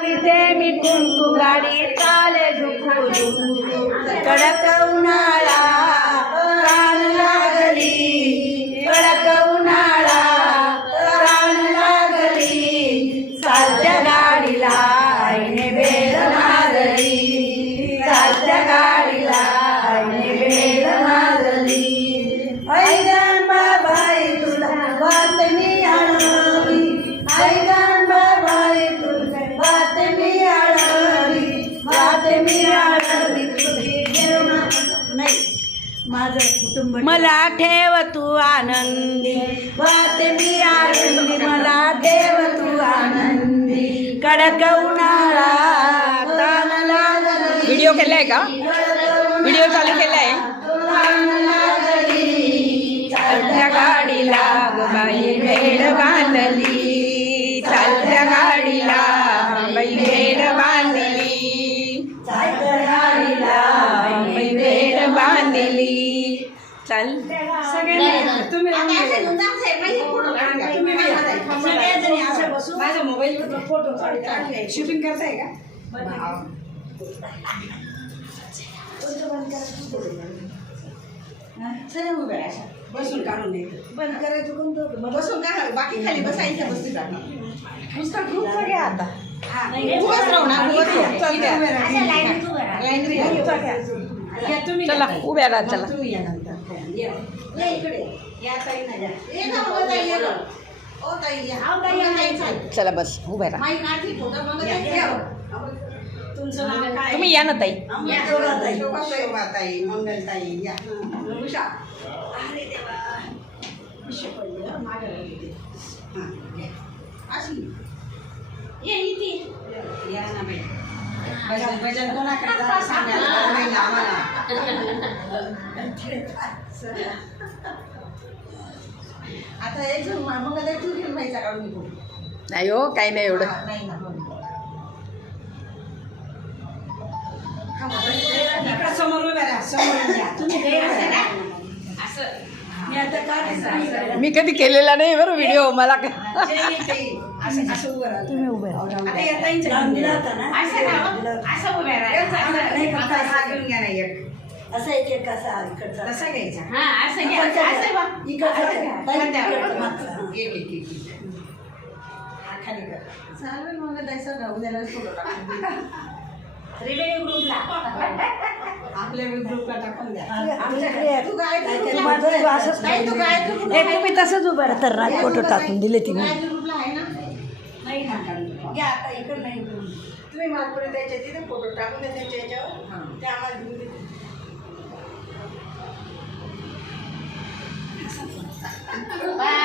मी कुंकू गाडी चाले झुकू झुकू कडक उन्हाळा प्राण लागली कडक उन्हाळा प्राण लागली चालत्या गाडीला आईने बेल मारली चालत्या गाडीला आईने बेल मारली आई गणबाई तुला बातमी आळवी आई गणबाई तुला बातमी आळवी तुझी जेवण नाही माझं कुटुंब मला ठेव तू आनंदी बातमी आळवी मला ठेव तू आनंदी कडक उन्हाळा ताण लागली व्हिडिओ केलाय का व्हिडिओ चालू केलाय चालत्या गाडीला बाई भेड बांधली चालत्या गाडीला बाई भेड बांधली चालत्या गाडीला बाई भेड बांधली चालत्या तुम्ही माझ्या मोबाईलवर फोटो शूटिंग करताय का सर उभ्या अशा बसून काढून द्यायचं बंद करायचं कोणतं मग बसून काढा बाकी खाली बसायचं बसती नुसतं खूप घ्या आता चला उभ्या राहा चला तुम्ही या नंतर इकडे या ताई ना चला बस उभ्या राहा तुमचं नाव काय तुम्ही या ना ताई ताई मंगलताई या उषा अरे देवा विषय पडलं माझ्या अशी ये इथे या ना बाई भजन भजन कोणाकडे सांगायला आम्हाला आता एक मग तू घेऊन व्हायचा काढून निघून नाही हो काही नाही एवढं नाही ना समोर उभ्या राहा समोर घ्या तुम्ही मी आता काय मी कधी केलेला नाही बरं व्हिडिओ मला असं उभं राहा तुम्ही उभे राहा आता या ताईंचं नाव दिलं होतं ना असं उभ्या राहा नाही फक्त हा घेऊन घ्या ना एक असं एक एक कसा इकडचा तसा घ्यायचा हा असं घ्या असं इकडचा एक एक एक हा खाली कर चालेल मग द्यायचं ना उद्याला फोटो टाकून रिलेटिव्ह ग्रुपला आपल्या ग्रुपला टाकून द्या तू काय तुम्ही तसंच उभं राहा तर ना फोटो टाकून दिले तिने ग्रुपला आहे ना नाही ना घ्या आता इकडे नाही तुम्ही मालपुरी द्यायच्या तिथे फोटो टाकून द्या त्यांच्या याच्यावर ते आम्हाला घेऊन देते बाय